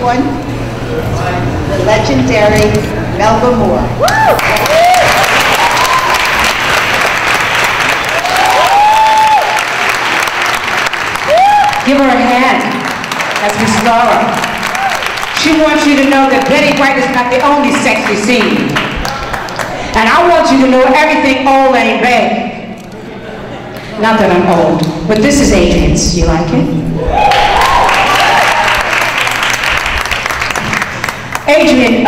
one, the legendary Melba Moore. Woo! Give her a hand as we Laura. She wants you to know that Betty White is not the only sexy scene. And I want you to know everything old ain't bad. Not that I'm old, but this is Adrian's. You like it? Adrian,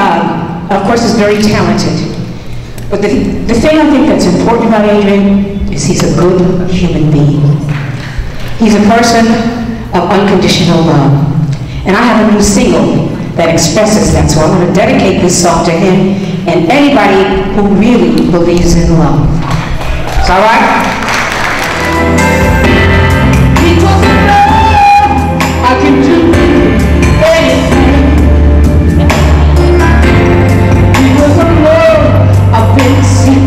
of course, is very talented. But the thing I think that's important about Adrian is he's a good human being. He's a person of unconditional love. And I have a new single that expresses that, so I want to dedicate this song to him and anybody who really believes in love. Is that all right? Because of love, I can do anything. Because of love, I've been sick.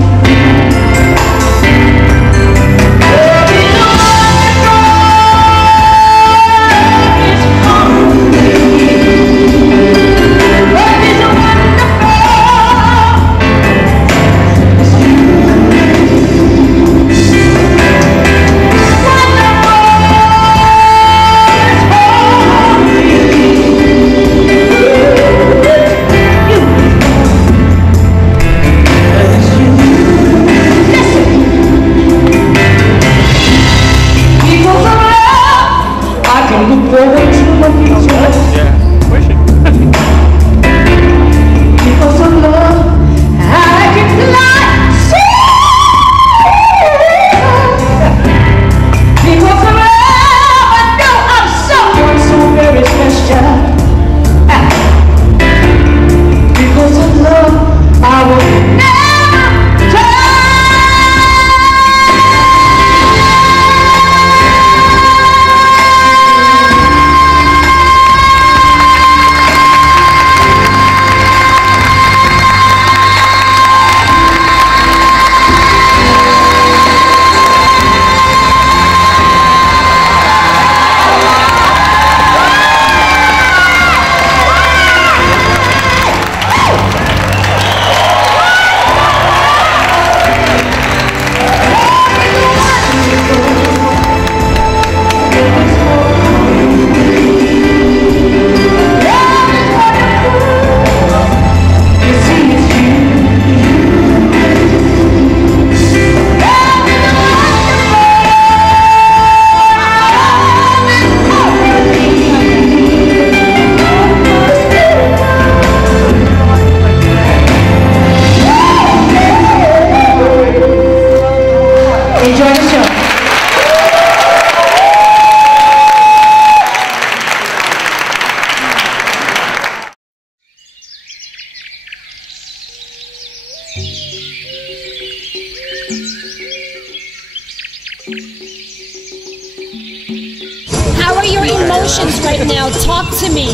Right now, talk to me.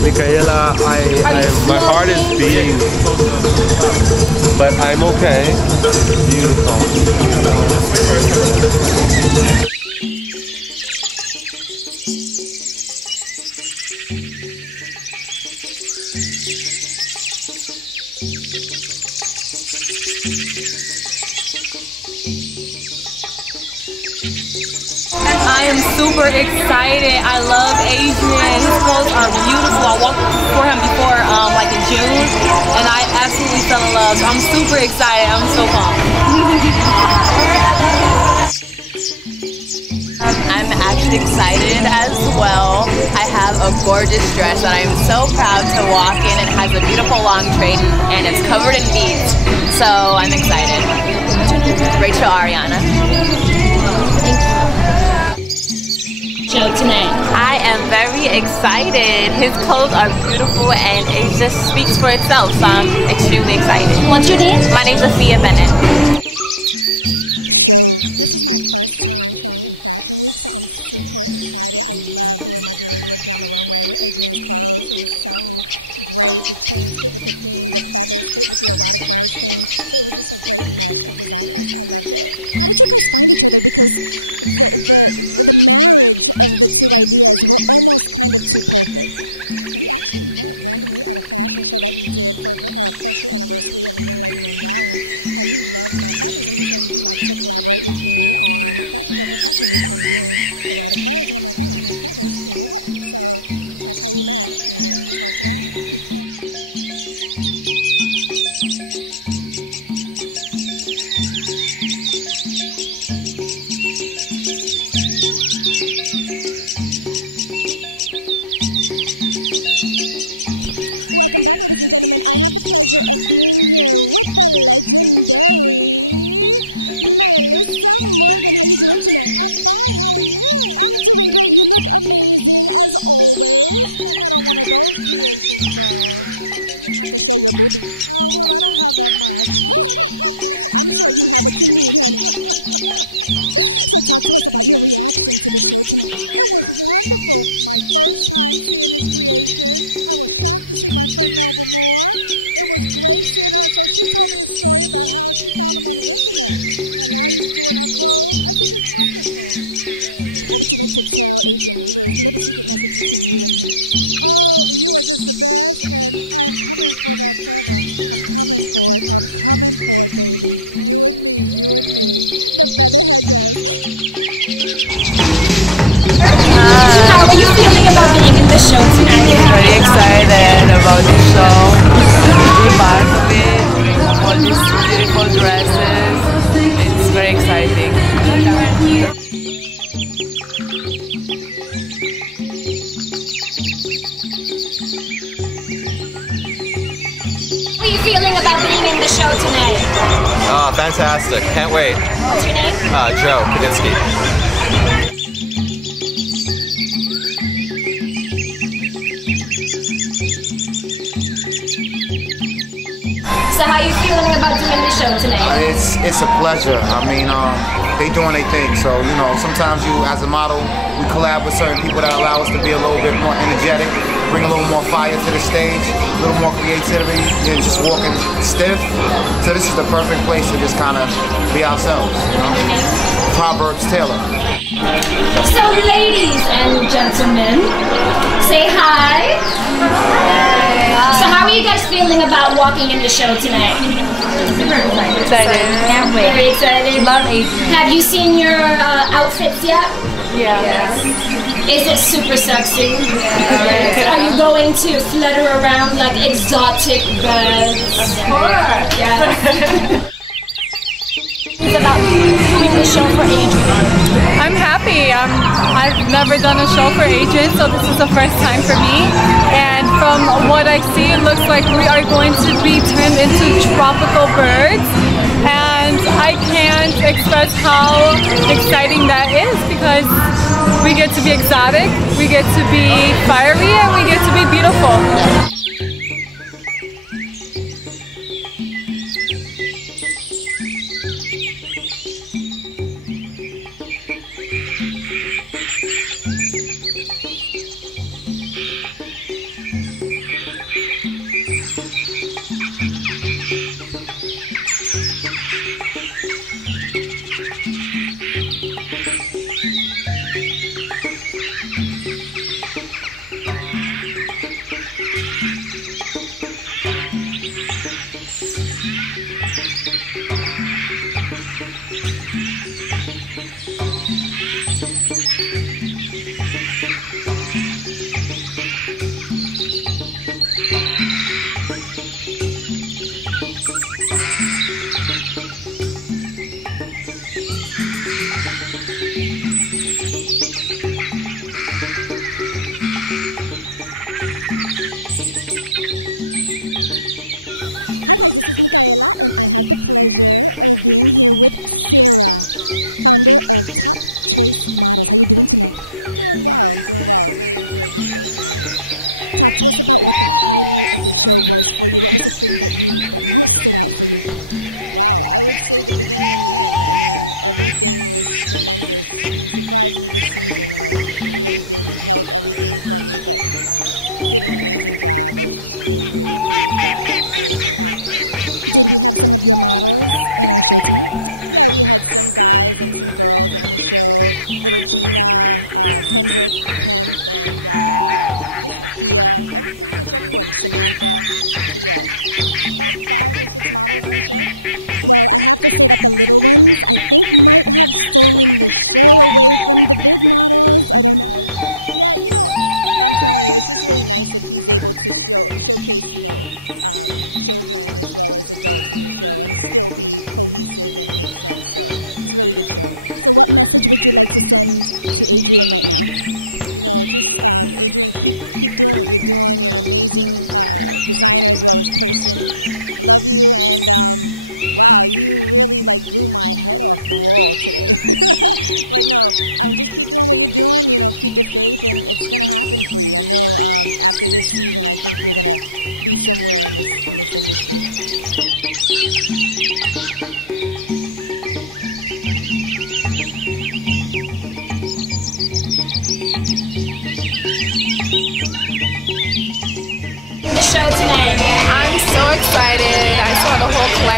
Michaela, my heart is beating, but I'm okay. Beautiful. I am super excited. I love Adrian. His clothes are beautiful. I walked for him before, like in June, and I absolutely fell in love. So I'm super excited. I'm so pumped. I'm actually excited as well. I have a gorgeous dress that I'm so proud to walk in. It has a beautiful long train and it's covered in beads. So I'm excited. Rachel Ariana. Show tonight. I am very excited. His clothes are beautiful and it just speaks for itself, so I'm extremely excited. What's your name? My name is Sophia Bennett. How are you feeling about being in the show tonight? Very excited about the show. Be part of it. All these beautiful dresses. It's very exciting. How are you feeling about being in the show tonight? Oh, fantastic. Can't wait. What's your name? Joe Kadinsky. So how are you feeling about doing the show tonight? It's a pleasure. I mean, they doing their thing. So, you know, sometimes you, as a model, we collab with certain people that allow us to be a little bit more energetic, bring a little more fire to the stage, a little more creativity than just walking stiff. So this is the perfect place to just kind of be ourselves, you know? Proverbs Taylor. So ladies and gentlemen, say hi. So how are you guys feeling about walking in the show tonight? Super excited. Can't wait. Very excited. Love Adrian. Have you seen your outfits yet? Yeah. Yes. Is it super sexy? Yes. Are you going to flutter around like exotic birds? Of course. Yes. It's about doing the show for Adrian. I'm happy. I've never done a show for Adrian, so this is the first time for me. And from what I see, it looks like we are going to be turned into tropical birds. And I can't express how exciting that is because we get to be exotic, we get to be fiery, and we get to be beautiful.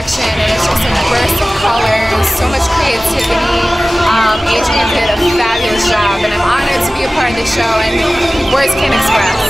collection, and it's just a burst of colors, so much creativity. Adrian did a fabulous job, and I'm honored to be a part of the show, and words can't express.